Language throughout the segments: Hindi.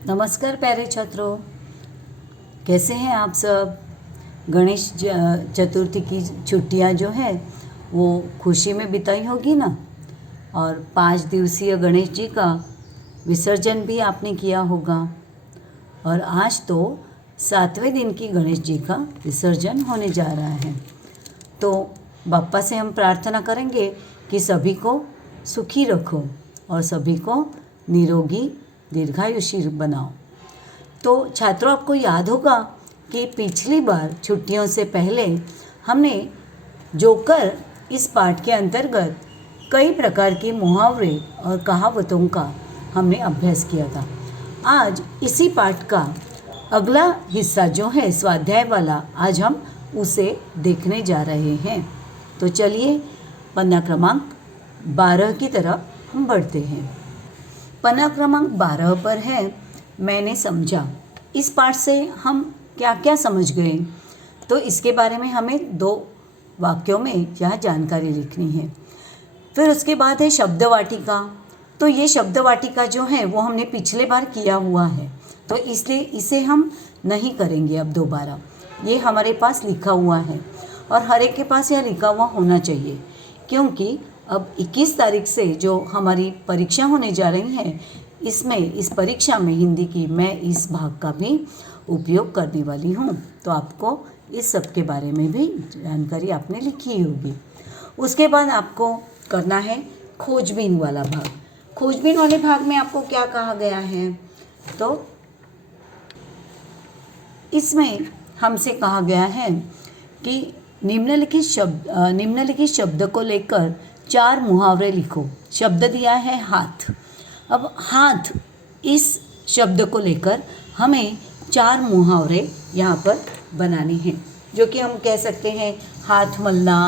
नमस्कार प्यारे छात्रों, कैसे हैं आप सब। गणेश चतुर्थी की छुट्टियां जो है वो खुशी में बिताई होगी ना। और 5 दिवसीय गणेश जी का विसर्जन भी आपने किया होगा। और आज तो 7वें दिन की गणेश जी का विसर्जन होने जा रहा है। तो बाप्पा से हम प्रार्थना करेंगे कि सभी को सुखी रखो और सभी को निरोगी दीर्घायुषी बनाओ। तो छात्रों, आपको याद होगा कि पिछली बार छुट्टियों से पहले हमने जोकर इस पाठ के अंतर्गत कई प्रकार के मुहावरे और कहावतों का हमने अभ्यास किया था। आज इसी पाठ का अगला हिस्सा जो है स्वाध्याय वाला, आज हम उसे देखने जा रहे हैं। तो चलिए पन्ना क्रमांक 12 की तरफ हम बढ़ते हैं। पन्ना क्रमांक 12 पर है मैंने समझा। इस पाठ से हम क्या क्या समझ गए, तो इसके बारे में हमें 2 वाक्यों में यह जानकारी लिखनी है। फिर उसके बाद है शब्द वाटिका। तो ये शब्द वाटिका जो है वो हमने पिछले बार किया हुआ है, तो इसलिए इसे हम नहीं करेंगे अब दोबारा। ये हमारे पास लिखा हुआ है और हर एक के पास यह लिखा हुआ होना चाहिए, क्योंकि अब 21 तारीख से जो हमारी परीक्षा होने जा रही है, इसमें इस परीक्षा में हिंदी की मैं इस भाग का भी उपयोग करने वाली हूँ। तो आपको इस सब के बारे में भी जानकारी आपने लिखी होगी। उसके बाद आपको करना है खोजबीन वाला भाग। खोजबीन वाले भाग में आपको क्या कहा गया है, तो इसमें हमसे कहा गया है कि निम्नलिखित शब्द को लेकर 4 मुहावरे लिखो। शब्द दिया है हाथ। अब हाथ इस शब्द को लेकर हमें 4 मुहावरे यहाँ पर बनाने हैं, जो कि हम कह सकते हैं हाथ मलना,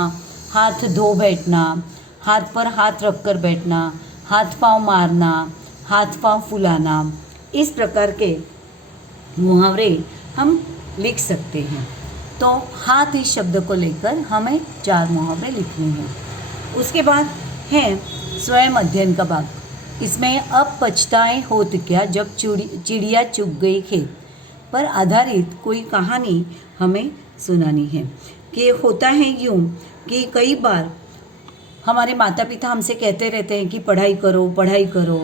हाथ धो बैठना, हाथ पर हाथ रख कर बैठना, हाथ पांव मारना, हाथ पांव फुलाना। इस प्रकार के मुहावरे हम लिख सकते हैं। तो हाथ इस शब्द को लेकर हमें 4 मुहावरे लिखने हैं। उसके बाद है स्वयं अध्ययन का भाग। इसमें अब पछताए होत क्या जब चिड़िया चुग गई खेत पर आधारित कोई कहानी हमें सुनानी है। कि होता है यूँ कि कई बार हमारे माता पिता हमसे कहते रहते हैं कि पढ़ाई करो पढ़ाई करो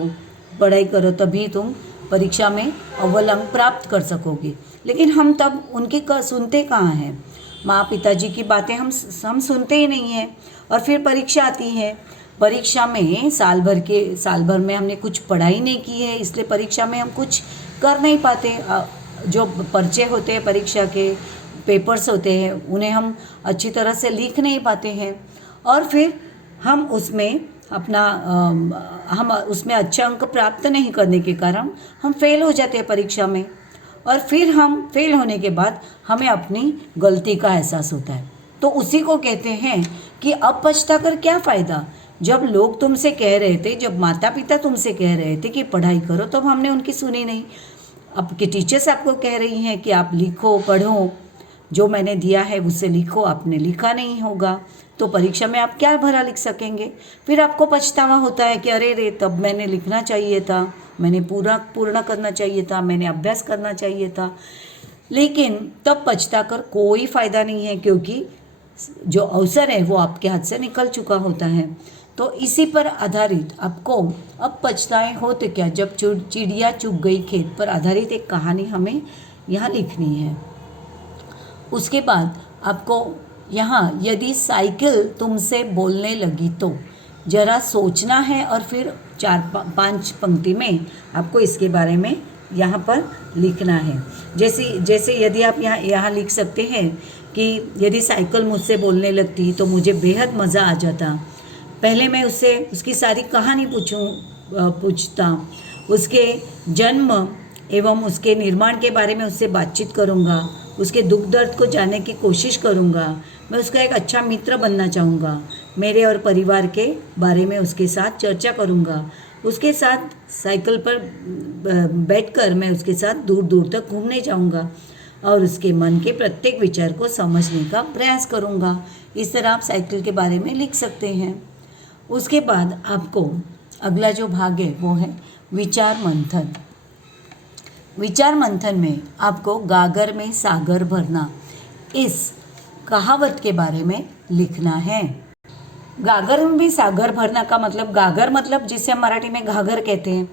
पढ़ाई करो, तभी तुम परीक्षा में अव्वल अंक प्राप्त कर सकोगे। लेकिन हम तब उनकी सुनते कहाँ हैं। माँ पिताजी की बातें हम सुनते ही नहीं हैं। और फिर परीक्षा आती है। परीक्षा में साल भर में हमने कुछ पढ़ाई नहीं की है, इसलिए परीक्षा में हम कुछ कर नहीं पाते। जो पर्चे होते हैं, परीक्षा के पेपर्स होते हैं, उन्हें हम अच्छी तरह से लिख नहीं पाते हैं। और फिर हम उसमें अच्छा अंक प्राप्त नहीं करने के कारण हम फेल हो जाते हैं परीक्षा में। और फिर हम फेल होने के बाद हमें अपनी गलती का एहसास होता है। तो उसी को कहते हैं कि अब पछता कर क्या फ़ायदा। जब लोग तुमसे कह रहे थे, जब माता पिता तुमसे कह रहे थे कि पढ़ाई करो, तब हमने उनकी सुनी नहीं। अब के टीचर्स आपको कह रही हैं कि आप लिखो पढ़ो, जो मैंने दिया है उससे लिखो, आपने लिखा नहीं होगा तो परीक्षा में आप क्या भरा लिख सकेंगे। फिर आपको पछतावा होता है कि अरे रे, तब मैंने लिखना चाहिए था, मैंने पूर्ण करना चाहिए था, मैंने अभ्यास करना चाहिए था। लेकिन तब पछता कर कोई फ़ायदा नहीं है, क्योंकि जो अवसर है वो आपके हाथ से निकल चुका होता है। तो इसी पर आधारित आपको अब पछताए होते क्या जब चिड़िया चुग गई खेत पर आधारित एक कहानी हमें यहाँ लिखनी है। उसके बाद आपको यहाँ यदि साइकिल तुमसे बोलने लगी तो ज़रा सोचना है, और फिर 4-5 पंक्ति में आपको इसके बारे में यहाँ पर लिखना है। जैसे यदि आप यहाँ लिख सकते हैं कि यदि साइकिल मुझसे बोलने लगती तो मुझे बेहद मज़ा आ जाता। पहले मैं उससे उसकी सारी कहानी पूछता, उसके जन्म एवं उसके निर्माण के बारे में उससे बातचीत करूँगा, उसके दुख दर्द को जानने की कोशिश करूँगा, मैं उसका एक अच्छा मित्र बनना चाहूँगा, मेरे और परिवार के बारे में उसके साथ चर्चा करूँगा, उसके साथ साइकिल पर बैठकर मैं उसके साथ दूर दूर तक घूमने जाऊँगा और उसके मन के प्रत्येक विचार को समझने का प्रयास करूँगा। इस तरह आप साइकिल के बारे में लिख सकते हैं। उसके बाद आपको अगला जो भाग है वो है विचार मंथन। विचार मंथन में आपको गागर में सागर भरना इस कहावत के बारे में लिखना है। गागर में सागर भरना का मतलब, गागर मतलब जिसे हम मराठी में घाघर कहते हैं,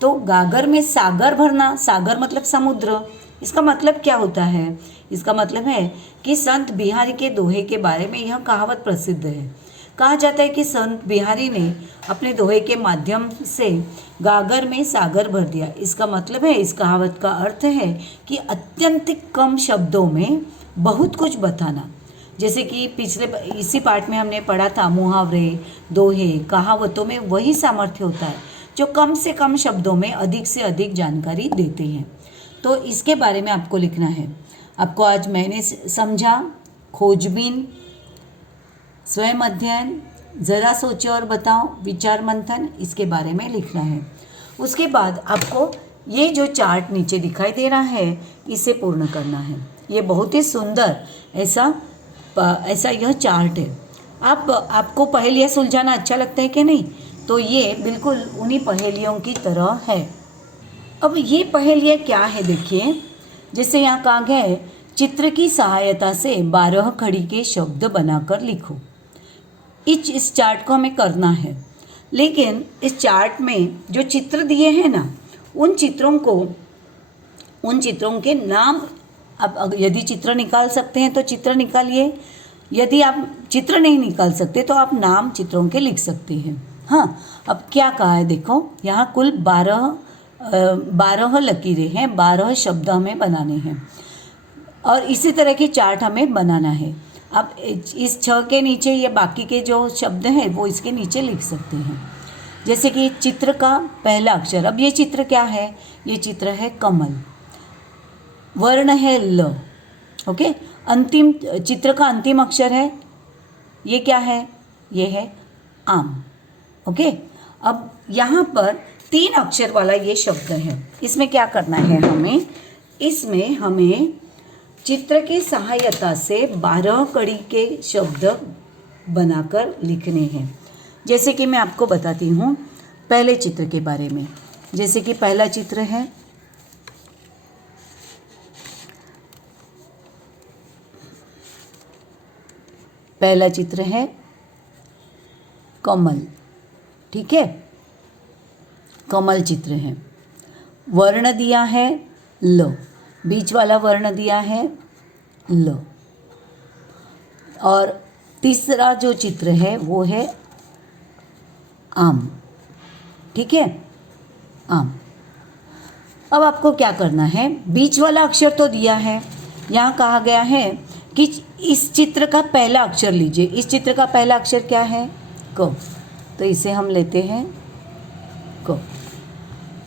तो गागर में सागर भरना, सागर मतलब समुद्र। इसका मतलब क्या होता है? इसका मतलब है कि संत बिहारी के दोहे के बारे में यह कहावत प्रसिद्ध है। कहा जाता है कि संत बिहारी ने अपने दोहे के माध्यम से गागर में सागर भर दिया। इसका मतलब है, इस कहावत का अर्थ है कि अत्यंत कम शब्दों में बहुत कुछ बताना। जैसे कि पिछले इसी पार्ट में हमने पढ़ा था, मुहावरे, दोहे, कहावतों में वही सामर्थ्य होता है जो कम से कम शब्दों में अधिक से अधिक जानकारी देते हैं। तो इसके बारे में आपको लिखना है। आपको आज मैंने समझा, खोजबीन, स्वयं अध्ययन, ज़रा सोचो और बताओ, विचार मंथन, इसके बारे में लिखना है। उसके बाद आपको ये जो चार्ट नीचे दिखाई दे रहा है इसे पूर्ण करना है। ये बहुत ही सुंदर ऐसा यह चार्ट है। आपको पहेलियाँ सुलझाना अच्छा लगता है कि नहीं? तो ये बिल्कुल उन्हीं पहेलियों की तरह है। अब ये पहेलियाँ क्या है देखिए, जैसे यहाँ कहा गया है, चित्र की सहायता से 12 खड़ी के शब्द बनाकर लिखो। इस चार्ट को हमें करना है, लेकिन इस चार्ट में जो चित्र दिए हैं ना, उन चित्रों के नाम, अब यदि चित्र निकाल सकते हैं तो चित्र निकालिए, यदि आप चित्र नहीं निकाल सकते तो आप नाम चित्रों के लिख सकते हैं। हाँ, अब क्या कहा है देखो, यहाँ कुल 12 लकीरें हैं, 12 शब्द हमें बनाने हैं और इसी तरह की चार्ट हमें बनाना है। अब इस 6 के नीचे ये बाकी के जो शब्द हैं वो इसके नीचे लिख सकते हैं। जैसे कि चित्र का पहला अक्षर, अब ये चित्र क्या है? ये चित्र है कमल, वर्ण है ल, ओके। अंतिम चित्र का अंतिम अक्षर है, ये क्या है? ये है आम, ओके। अब यहाँ पर 3 अक्षर वाला ये शब्द है, इसमें क्या करना है हमें? इसमें हमें चित्र की सहायता से 12 कड़ी के शब्द बनाकर लिखने हैं। जैसे कि मैं आपको बताती हूँ पहले चित्र के बारे में। जैसे कि पहला चित्र है कमल, ठीक है, कमल चित्र है। वर्ण दिया है ल, बीच वाला वर्ण दिया है ल, और तीसरा जो चित्र है वो है आम, ठीक है, आम। अब आपको क्या करना है? बीच वाला अक्षर तो दिया है, यहाँ कहा गया है कि इस चित्र का पहला अक्षर लीजिए। इस चित्र का पहला अक्षर क्या है? क, तो इसे हम लेते हैं क।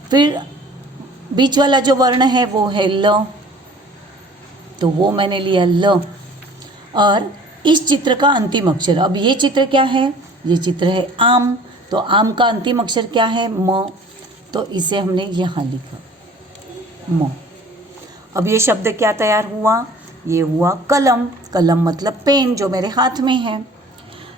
फिर बीच वाला जो वर्ण है वो है ल, तो वो मैंने लिया ल। और इस चित्र का अंतिम अक्षर, अब ये चित्र क्या है? ये चित्र है आम, तो आम का अंतिम अक्षर क्या है? म, तो इसे हमने यहाँ लिखा म। अब ये शब्द क्या तैयार हुआ? ये हुआ कलम। कलम मतलब पेन, जो मेरे हाथ में है।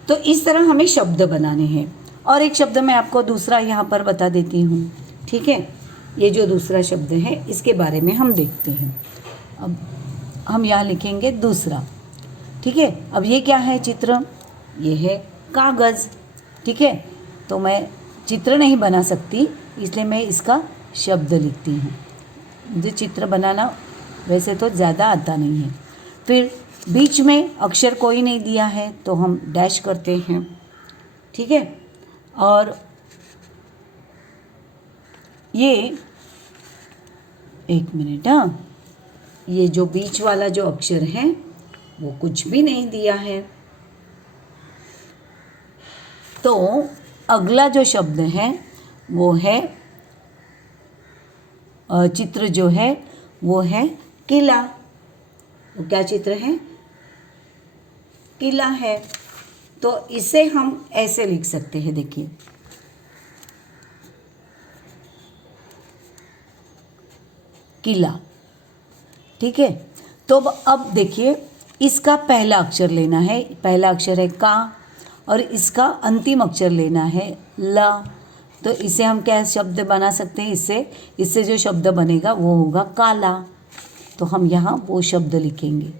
तो इस तरह हमें शब्द बनाने हैं। और एक शब्द मैं आपको दूसरा यहाँ पर बता देती हूँ, ठीक है। ये जो दूसरा शब्द है इसके बारे में हम देखते हैं। अब हम यहाँ लिखेंगे दूसरा, ठीक है। अब ये क्या है चित्र? ये है कागज़, ठीक है। तो मैं चित्र नहीं बना सकती, इसलिए मैं इसका शब्द लिखती हूँ। मुझे चित्र बनाना वैसे तो ज़्यादा आता नहीं है। फिर बीच में अक्षर कोई नहीं दिया है तो हम डैश करते हैं, ठीक है। और ये एक मिनट, हाँ, ये जो बीच वाला जो अक्षर है वो कुछ भी नहीं दिया है। तो अगला जो शब्द है वो है, चित्र जो है वो है किला। वो क्या चित्र है? किला है। तो इसे हम ऐसे लिख सकते हैं, देखिए, किला, ठीक है। तो अब देखिए, इसका पहला अक्षर लेना है, पहला अक्षर है का, और इसका अंतिम अक्षर लेना है ला। तो इसे हम क्या शब्द बना सकते हैं, इससे जो शब्द बनेगा वो होगा काला। तो हम यहाँ वो शब्द लिखेंगे,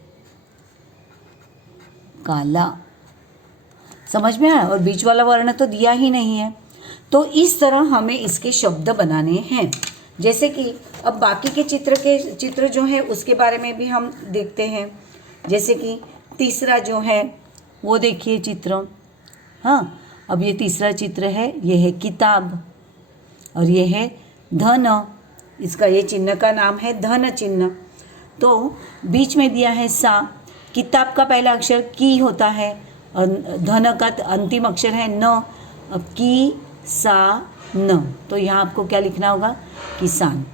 काला। समझ में आया? और बीच वाला वर्ण तो दिया ही नहीं है। तो इस तरह हमें इसके शब्द बनाने हैं। जैसे कि अब बाकी के चित्र जो है उसके बारे में भी हम देखते हैं। जैसे कि तीसरा जो है वो देखिए चित्र। हाँ, अब ये तीसरा चित्र है, ये है किताब और ये है धन। इसका ये चिन्ह का नाम है धन चिन्ह। तो बीच में दिया है सा। किताब का पहला अक्षर की होता है और धन का अंतिम अक्षर है न। अब की सा न, तो यहाँ आपको क्या लिखना होगा, किसान।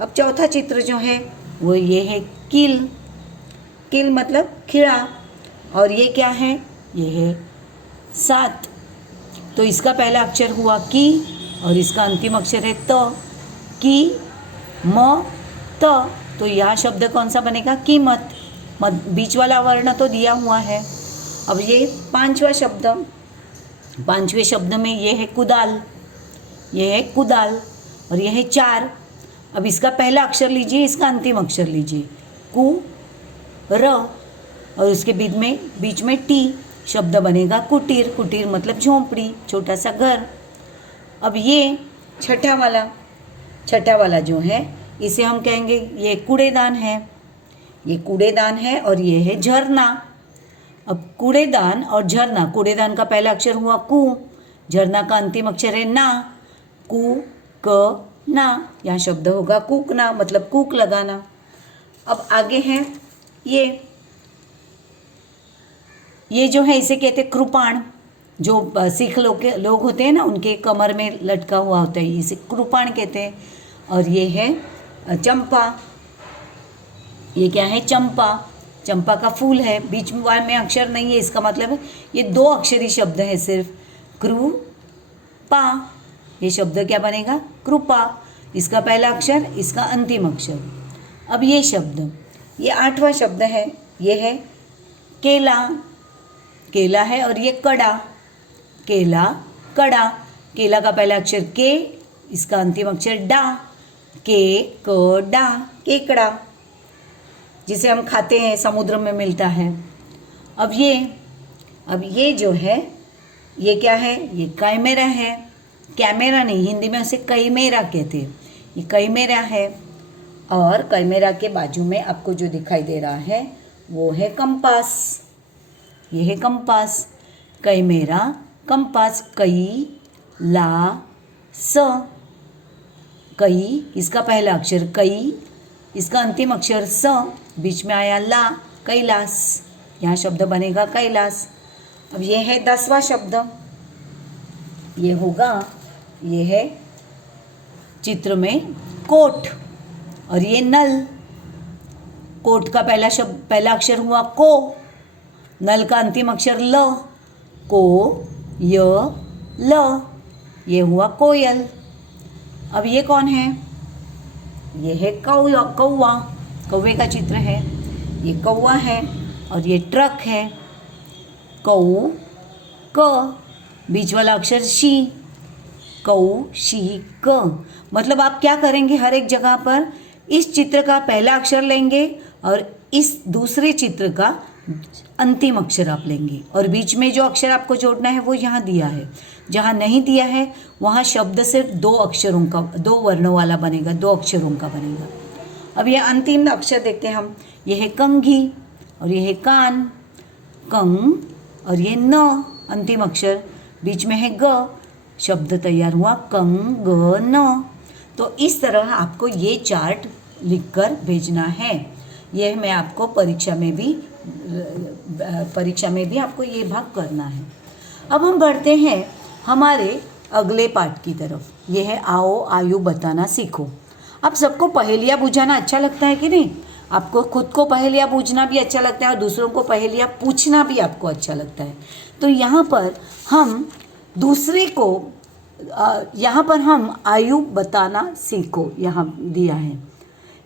अब चौथा चित्र जो है वो ये है किल। किल मतलब खिड़ा, और ये क्या है, ये है सात। तो इसका पहला अक्षर हुआ की और इसका अंतिम अक्षर है त। की म त, तो यह शब्द कौन सा बनेगा, कीमत। बीच वाला वर्ण तो दिया हुआ है। अब ये पांचवें शब्द में ये है कुदाल, ये है कुदाल और ये है चार। अब इसका पहला अक्षर लीजिए, इसका अंतिम अक्षर लीजिए, कु र, और उसके बीच में टी, शब्द बनेगा कुटीर। कुटीर मतलब झोंपड़ी, छोटा सा घर। अब ये छठा वाला जो है इसे हम कहेंगे ये कूड़ेदान है, ये कूड़ेदान है और ये है झरना। अब कूड़ेदान और झरना, कूड़ेदान का पहला अक्षर हुआ कु, झरना का अंतिम अक्षर है ना, कु क ना, यहाँ शब्द होगा कूकना, मतलब कूक लगाना। अब आगे है ये जो है इसे कहते हैं कृपाण। जो सिख लोग होते हैं ना, उनके कमर में लटका हुआ होता है, इसे कृपाण कहते हैं। और ये है चंपा, ये क्या है, चंपा। चंपा का फूल है, बीच में अक्षर नहीं है, इसका मतलब है ये दो अक्षरी शब्द है सिर्फ, कृपा। ये शब्द क्या बनेगा, कृपा। इसका पहला अक्षर, इसका अंतिम अक्षर। अब ये शब्द, ये आठवां शब्द है, ये है केला। केला है और ये कड़ा, केला कड़ा। केला का पहला अक्षर के, इसका अंतिम अक्षर डा, के क डा, केकड़ा, जिसे हम खाते हैं, समुद्र में मिलता है। अब ये जो है ये क्या है, ये कैमेरा है। कैमेरा नहीं, हिंदी में उसे कैमेरा कहते हैं, ये कैमेरा है। और कैमेरा के बाजू में आपको जो दिखाई दे रहा है वो है कंपास, ये है कंपास। कैमेरा, कंपास, कई ला स। कई, इसका पहला अक्षर कई, इसका अंतिम अक्षर स, बीच में आया ला, कैलाश। यहाँ शब्द बनेगा कैलाश। अब ये है 10वां शब्द, ये होगा, ये है चित्र में कोट और ये नल। कोट का पहला अक्षर हुआ को, नल का अंतिम अक्षर ल, को य ल, ये हुआ कोयल। अब ये कौन है, ये है कौवा। कौवे का चित्र है, ये कौवा है और ये ट्रक है, कौ क, बीच वाला अक्षर शी, कौ शी क। मतलब आप क्या करेंगे, हर एक जगह पर इस चित्र का पहला अक्षर लेंगे और इस दूसरे चित्र का अंतिम अक्षर आप लेंगे, और बीच में जो अक्षर आपको जोड़ना है वो यहाँ दिया है। जहाँ नहीं दिया है वहाँ शब्द सिर्फ दो वर्णों वाला बनेगा, 2 अक्षरों का बनेगा। अब ये अंतिम अक्षर देखते हैं हम, ये है कंघी और ये है कान, कंग, और ये न अंतिम अक्षर, बीच में है ग, शब्द तैयार हुआ कंग ग न। तो इस तरह आपको ये चार्ट लिखकर भेजना है। यह मैं आपको परीक्षा में भी आपको ये भाग करना है। अब हम बढ़ते हैं हमारे अगले पाठ की तरफ। यह है आओ आयु बताना सीखो। आप सबको पहेलियाँ बुझाना अच्छा लगता है कि नहीं? आपको खुद को पहेलियाँ बूझना भी अच्छा लगता है और दूसरों को पहेलियाँ पूछना भी आपको अच्छा लगता है। तो यहाँ पर हम आयु बताना सीखो यहाँ दिया है।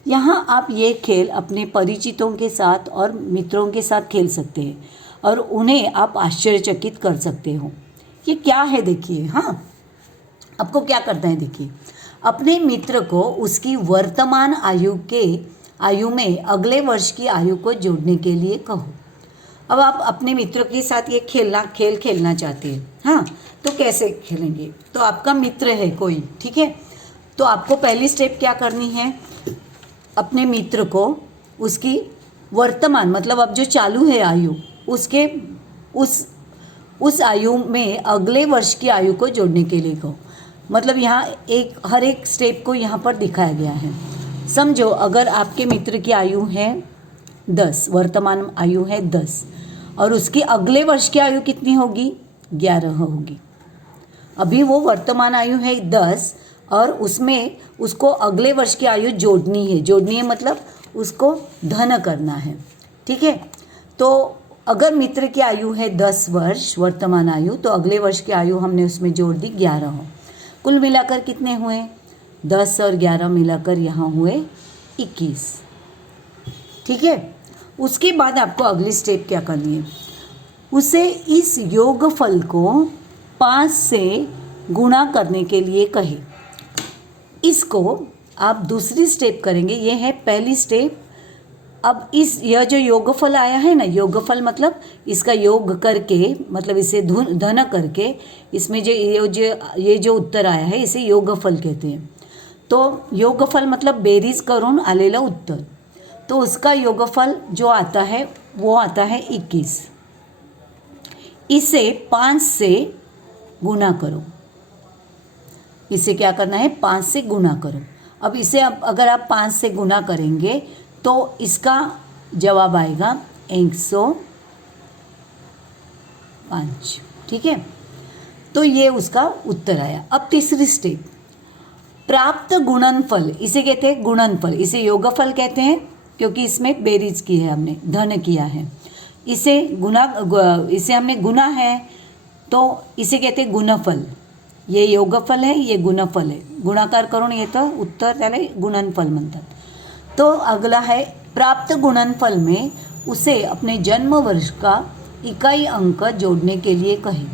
यहाँ आप ये खेल अपने परिचितों के साथ और मित्रों के साथ खेल सकते हैं और उन्हें आप आश्चर्यचकित कर सकते हो। ये क्या है देखिए। हाँ, आपको क्या करना है, देखिए, अपने मित्र को उसकी वर्तमान आयु में अगले वर्ष की आयु को जोड़ने के लिए कहो। अब आप अपने मित्र के साथ ये खेल खेलना चाहते हैं, हाँ, तो कैसे खेलेंगे? तो आपका मित्र है कोई, ठीक है, तो आपको पहली स्टेप क्या करनी है, अपने मित्र को उसकी वर्तमान मतलब अब जो चालू है आयु, उसके उस आयु में अगले वर्ष की आयु को जोड़ने के लिए कहो। मतलब यहाँ हर एक स्टेप को यहाँ पर दिखाया गया है। समझो, अगर आपके मित्र की आयु है 10, वर्तमान आयु है 10, और उसकी अगले वर्ष की आयु कितनी होगी? 11 होगी। अभी वो वर्तमान आयु है 10 और उसमें उसको अगले वर्ष की आयु जोड़नी है मतलब उसको धन करना है, ठीक है। तो अगर मित्र की आयु है 10 वर्ष वर्तमान आयु, तो अगले वर्ष की आयु हमने उसमें जोड़ दी 11 हो। कुल मिलाकर कितने हुए? 10 और 11 मिलाकर यहाँ हुए 21, ठीक है। उसके बाद आपको अगली स्टेप क्या करनी है, उसे इस योगफल को 5 से गुणा करने के लिए कहे। इसको आप दूसरी स्टेप करेंगे, ये है पहली स्टेप। अब यह जो योगफल आया है ना, योगफल मतलब इसका योग करके, मतलब इसे धन करके, इसमें ये जो उत्तर आया है इसे योगफल कहते हैं। तो योगफल मतलब बेरीज करून आलेला उत्तर, तो उसका योगफल जो आता है वो आता है 21। इसे 5 से गुना करो। इसे क्या करना है? 5 से गुना करो। अब इसे अगर आप 5 से गुना करेंगे तो इसका जवाब आएगा 105, ठीक है। तो ये उसका उत्तर आया। अब तीसरी स्टेप, प्राप्त गुणनफल, इसे कहते हैं गुणनफल। इसे योगफल कहते हैं क्योंकि इसमें बेरीज की है, हमने धन किया है। इसे हमने गुना है तो इसे कहते हैं गुणफल। ये योगफल है, ये गुणफल है। गुणाकार करून येतं उत्तर, त्याला गुणनफल म्हणतात। तो अगला है प्राप्त गुणनफल में उसे अपने जन्म वर्ष का इकाई अंक जोड़ने के लिए कहे।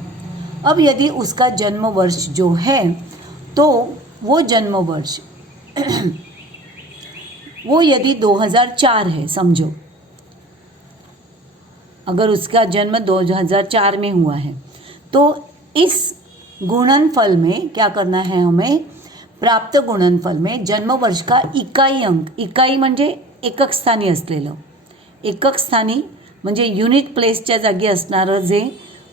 अब यदि उसका जन्म वर्ष जो है तो वो जन्म वर्ष वो यदि 2004 है, समझो, अगर उसका जन्म 2004 में हुआ है तो इस गुणनफल में क्या करना है हमें? प्राप्त गुणनफल में जन्म वर्ष का इकाई अंक, इकाई म्हणजे एकक स्थानी असलेलं, एकक स्थानी म्हणजे युनिट प्लेसच्या जागी असणारं जे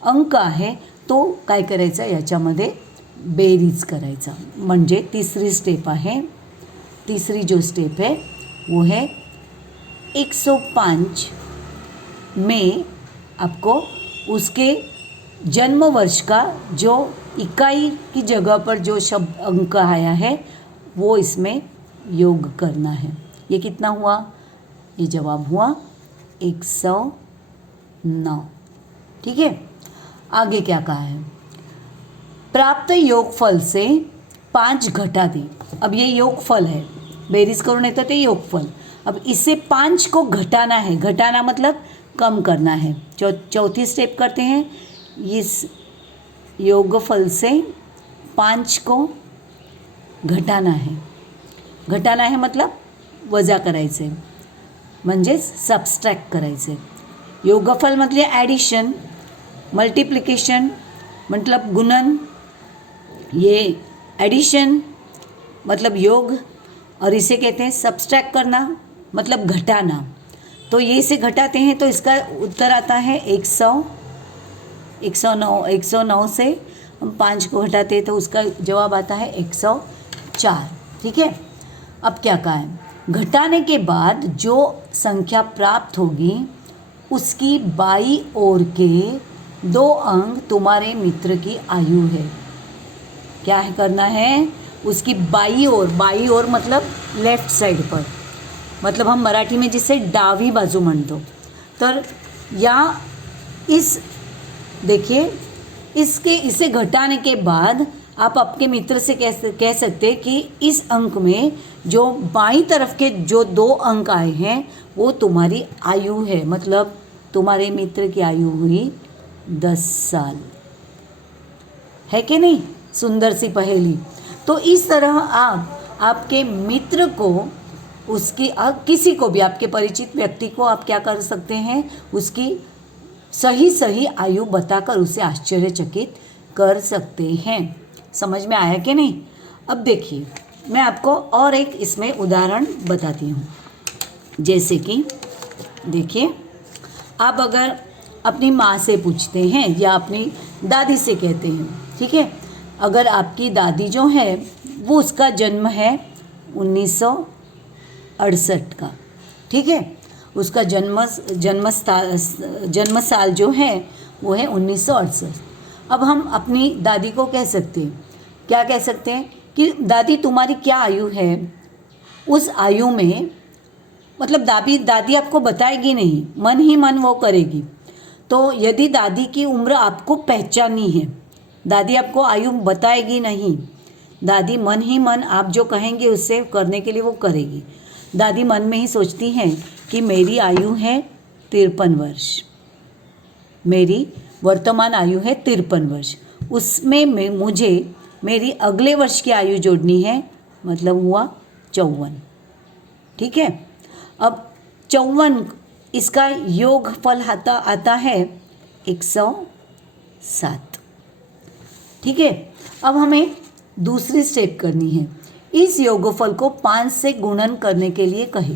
अंक आहे तो काय करायचा, याच्यामध्ये बेरीज करायचा। म्हणजे तीसरी स्टेप है, तीसरी जो स्टेप है वो है 105 में आपको उसके जन्म वर्ष का जो इकाई की जगह पर जो शब्द अंक आया है वो इसमें योग करना है। ये कितना हुआ? ये जवाब हुआ 109, ठीक है। आगे क्या कहा है? प्राप्त योगफल से 5 घटा दे। अब ये योगफल है, बेरीज करून येतं ते योगफल। अब इससे 5 को घटाना है, घटाना मतलब कम करना है। चौथी स्टेप करते हैं, इस योगफल से 5 को घटाना है। घटाना है मतलब वजा करायचे, म्हणजेच सबस्ट्रॅक्ट करायचे। योगफल म्हणजे ॲडिशन, मल्टीप्लिकेशन मतलब गुणन, ये एडिशन मतलब योग, और इसे कहते हैं सबस्ट्रैक्ट करना मतलब घटाना। तो ये इसे घटाते हैं तो इसका उत्तर आता है 109 से हम 5 को घटाते हैं तो उसका जवाब आता है 104, ठीक है। अब क्या कहा है? घटाने के बाद जो संख्या प्राप्त होगी उसकी बाई ओर के 2 अंक तुम्हारे मित्र की आयु है। क्या है करना है? उसकी बाई ओर मतलब लेफ्ट साइड पर, मतलब हम मराठी में जिसे डावी बाजू म्हणतो। तर या देखिए इसे घटाने के बाद आप आपके मित्र से कह सकते हैं कि इस अंक में जो बाईं तरफ के जो 2 अंक आए हैं वो तुम्हारी आयु है। मतलब तुम्हारे मित्र की आयु हुई 10 साल, है कि नहीं? सुंदर सी पहेली। तो इस तरह आप आपके मित्र को उसकी किसी को भी आपके परिचित व्यक्ति को आप क्या कर सकते हैं, उसकी सही सही आयु बताकर उसे आश्चर्यचकित कर सकते हैं। समझ में आया कि नहीं? अब देखिए मैं आपको और एक इसमें उदाहरण बताती हूँ। जैसे कि देखिए, आप अगर अपनी माँ से पूछते हैं या अपनी दादी से कहते हैं, ठीक है, अगर आपकी दादी जो है वो उसका जन्म है 1968 का, ठीक है, उसका जन्म साल जो है वो है 1968। अब हम अपनी दादी को कह सकते हैं, क्या कह सकते हैं कि दादी तुम्हारी क्या आयु है। उस आयु में मतलब दादी आपको बताएगी नहीं, मन ही मन वो करेगी। तो यदि दादी की उम्र आपको पहचानी है, दादी आपको आयु बताएगी नहीं, दादी मन ही मन आप जो कहेंगे उससे करने के लिए वो करेगी। दादी मन में ही सोचती हैं कि मेरी आयु है 53 वर्ष, मेरी वर्तमान आयु है 53 वर्ष, उसमें मुझे मेरी अगले वर्ष की आयु जोड़नी है, मतलब हुआ 54, ठीक है। अब 54 इसका योग फल आता है 107, ठीक है। अब हमें दूसरी स्टेप करनी है, इस योगफल को 5 से गुणन करने के लिए कहे।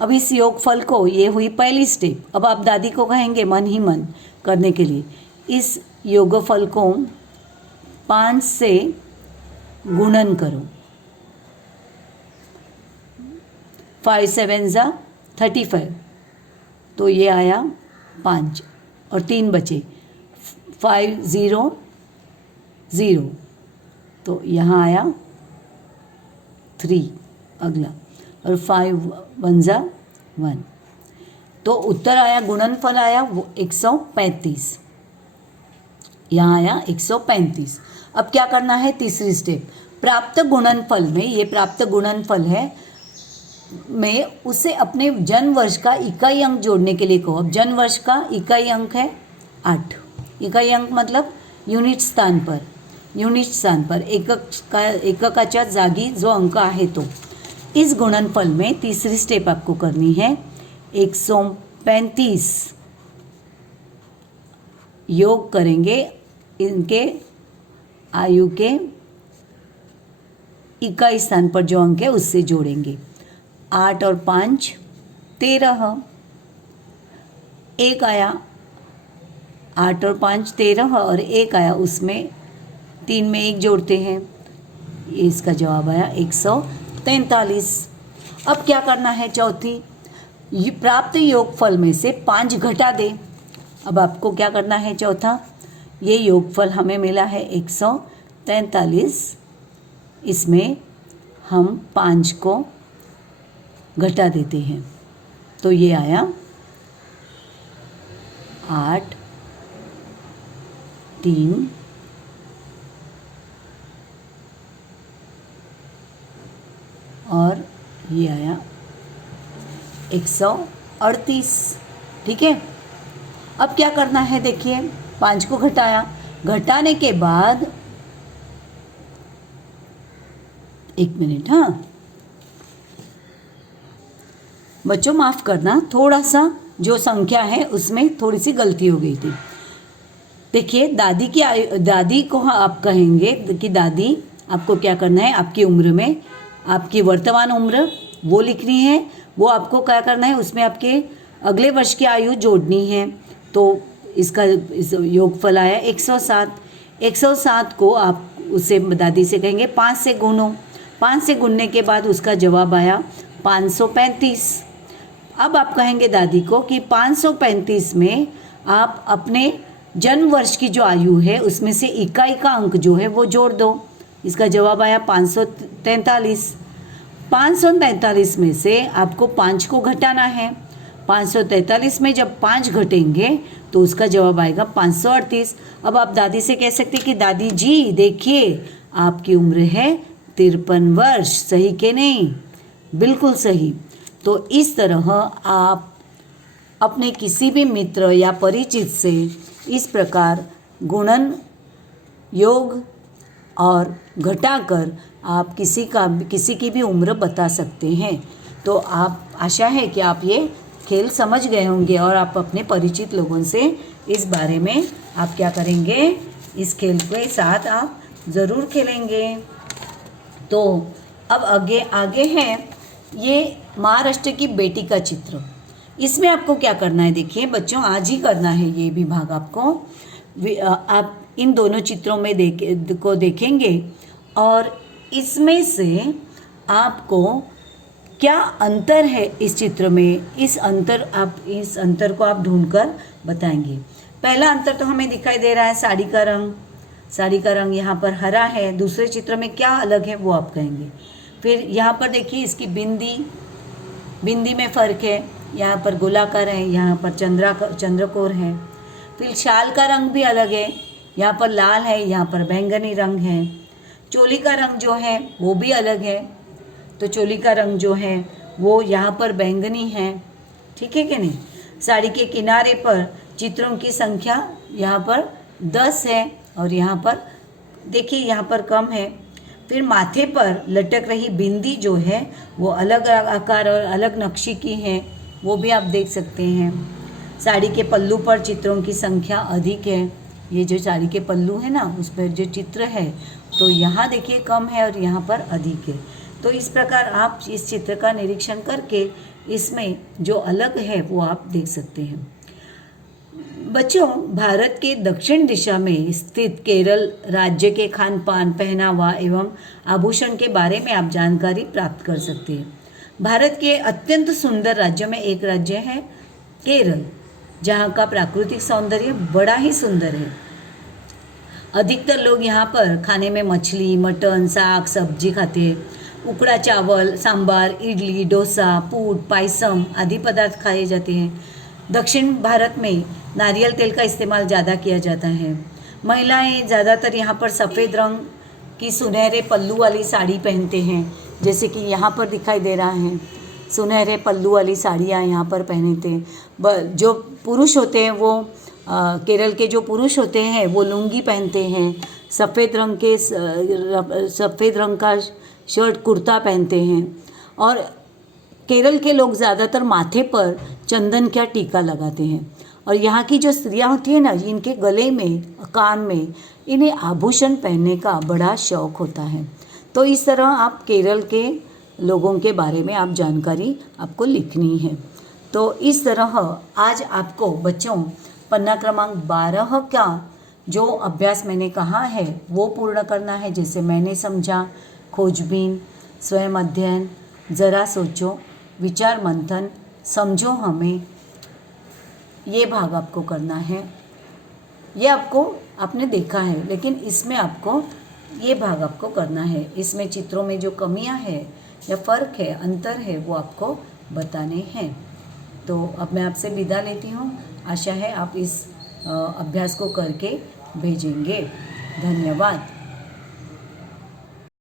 अब इस योगफल को, ये हुई पहली स्टेप। अब आप दादी को कहेंगे मन ही मन करने के लिए, इस योगफल को 5 से गुणन करो। 5 7 ज़ा 35, तो ये आया 5 और 3 बचे, 5 0 0, तो यहाँ आया 3 अगला, और 5 1 ज़ा 1, तो उत्तर आया, गुणनफल आया वो 135, यहाँ आया 135। अब क्या करना है, तीसरी स्टेप, प्राप्त गुणनफल में, ये प्राप्त गुणनफल है में उसे अपने जन्म वर्ष का इकाई अंक जोड़ने के लिए कहो। अब जन्म वर्ष का इकाई अंक है 8, इकाई अंक मतलब युनिट स्थान पर एककाच्या जागी जो अंक आहे तो। इस गुणनफल में तीसरी स्टेप आपको करनी है, 135 योग करेंगे इनके आयु के इकाई स्थान पर जो अंक है उससे जोड़ेंगे। 8 और 5 13, एक आया, 8 और 5 13 और एक आया, उसमें 3 में 1 जोड़ते हैं, इसका जवाब आया 143। अब क्या करना है, चौथी, प्राप्त योगफल में से 5 घटा दे। अब आपको क्या करना है, चौथा, ये योगफल हमें मिला है 143, इसमें हम 5 को घटा देते हैं, तो ये आया 8 3 और ये आया 138, ठीक है। अब क्या करना है, देखिए 5 को घटाया, घटाने के बाद, एक मिनट, हाँ बच्चों माफ़ करना, थोड़ा सा जो संख्या है उसमें थोड़ी सी गलती हो गई थी। देखिए दादी को आप कहेंगे कि दादी, आपको क्या करना है, आपकी उम्र में आपकी वर्तमान उम्र वो लिखनी है, वो आपको क्या करना है, उसमें आपके अगले वर्ष की आयु जोड़नी है। तो इसका योगफल आया 107। 107 को आप उसे दादी से कहेंगे 5 से गुनो, 5 से गुनने के बाद उसका जवाब आया 535। अब आप कहेंगे दादी को कि 535 में आप अपने जन्म वर्ष की जो आयु है उसमें से इकाई का अंक जो है वो जोड़ दो। इसका जवाब आया 543। 543 में से आपको 5 को घटाना है। 543 में जब 5 घटेंगे तो उसका जवाब आएगा 538। अब आप दादी से कह सकते हैं कि दादी जी देखिए आपकी उम्र है 53 वर्ष, सही के नहीं? बिल्कुल सही। तो इस तरह आप अपने किसी भी मित्र या परिचित से इस प्रकार गुणन, योग और घटाकर आप किसी की भी उम्र बता सकते हैं। तो आप आशा है कि आप ये खेल समझ गए होंगे और आप अपने परिचित लोगों से इस बारे में आप क्या करेंगे, इस खेल के साथ आप ज़रूर खेलेंगे। तो अब आगे है ये महाराष्ट्र की बेटी का चित्र। इसमें आपको क्या करना है, देखिए बच्चों, आज ही करना है ये भी भाग आपको। आप इन दोनों चित्रों में देखेंगे और इसमें से आपको क्या अंतर है इस चित्र में, इस अंतर को आप ढूंढकर बताएंगे। पहला अंतर तो हमें दिखाई दे रहा है साड़ी का रंग। साड़ी का रंग यहाँ पर हरा है। दूसरे चित्र में क्या अलग है वो आप कहेंगे। फिर यहाँ पर देखिए इसकी बिंदी में फ़र्क है, यहाँ पर गोलाकार है, यहाँ पर चंद्रकोर है। फिर शाल का रंग भी अलग है, यहाँ पर लाल है, यहाँ पर बैंगनी रंग है। चोली का रंग जो है वो भी अलग है, तो चोली का रंग जो है वो यहाँ पर बैंगनी है, ठीक है कि नहीं। साड़ी के किनारे पर चित्रों की संख्या यहाँ पर 10 है और यहाँ पर देखिए यहाँ पर कम है। फिर माथे पर लटक रही बिंदी जो है वो अलग आकार और अलग नक्शी की है, वो भी आप देख सकते हैं। साड़ी के पल्लू पर चित्रों की संख्या अधिक है। ये जो साड़ी के पल्लू है ना, उस पर जो चित्र है तो यहाँ देखिए कम है और यहाँ पर अधिक है। तो इस प्रकार आप इस चित्र का निरीक्षण करके इसमें जो अलग है वो आप देख सकते हैं। बच्चों, भारत के दक्षिण दिशा में स्थित केरल राज्य के खान पान, पहनावा एवं आभूषण के बारे में आप जानकारी प्राप्त कर सकते हैं। भारत के अत्यंत सुंदर राज्यों में एक राज्य है केरल, जहाँ का प्राकृतिक सौंदर्य बड़ा ही सुंदर है। अधिकतर लोग यहाँ पर खाने में मछली, मटन, साग सब्जी खाते हैं। उकड़ा चावल, सांबार, इडली, डोसा, पूट, पायसम आदि पदार्थ खाए जाते हैं। दक्षिण भारत में नारियल तेल का इस्तेमाल ज़्यादा किया जाता है। महिलाएं ज़्यादातर यहाँ पर सफ़ेद रंग की सुनहरे पल्लू वाली साड़ी पहनते हैं, जैसे कि यहाँ पर दिखाई दे रहा है। सुनहरे पल्लू वाली साड़ियाँ यहाँ पर पहनते हैं। जो पुरुष होते हैं वो केरल के जो पुरुष होते हैं वो लुंगी पहनते हैं। सफ़ेद रंग का शर्ट कुर्ता पहनते हैं। और केरल के लोग ज़्यादातर माथे पर चंदन का टीका लगाते हैं। और यहाँ की जो स्त्रियाँ होती हैं ना, इनके गले में, कान में इन्हें आभूषण पहनने का बड़ा शौक़ होता है। तो इस तरह आप केरल के लोगों के बारे में आप जानकारी आपको लिखनी है। तो इस तरह आज आपको बच्चों पन्ना क्रमांक 12 का जो अभ्यास मैंने कहा है वो पूर्ण करना है। जैसे मैंने समझा, खोजबीन, स्वयं अध्ययन, ज़रा सोचो, विचार मंथन, समझो हमें, ये भाग आपको करना है। ये आपने देखा है, लेकिन इसमें आपको ये भाग आपको करना है। इसमें चित्रों में जो कमियां है या फ़र्क है, अंतर है, वो आपको बताने हैं। तो अब मैं आपसे विदा लेती हूँ। आशा है आप इस अभ्यास को करके भेजेंगे। धन्यवाद।